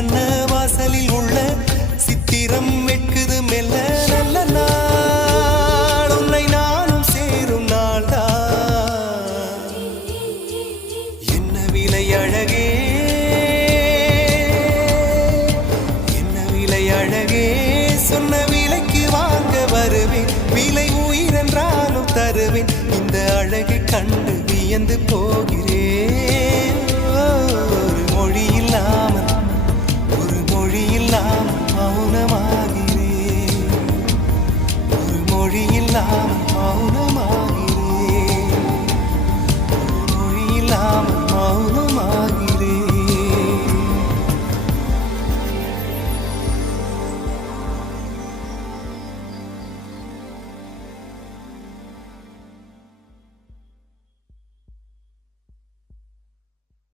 சிற்றன்ன வாசலில் உள்ள சித்திரம் வெட்குது மெல்ல நல்ல நாள் உன்னை நானும் சேரும் நாள்தான் என்ன விலை அழகே என்ன விலை அழகே சொன்ன விலைக்கு வாங்க வருவேன் விலை உயிரென்றாலும் தருவேன் இந்த அழகை கண்டு வியந்து போகிறேன்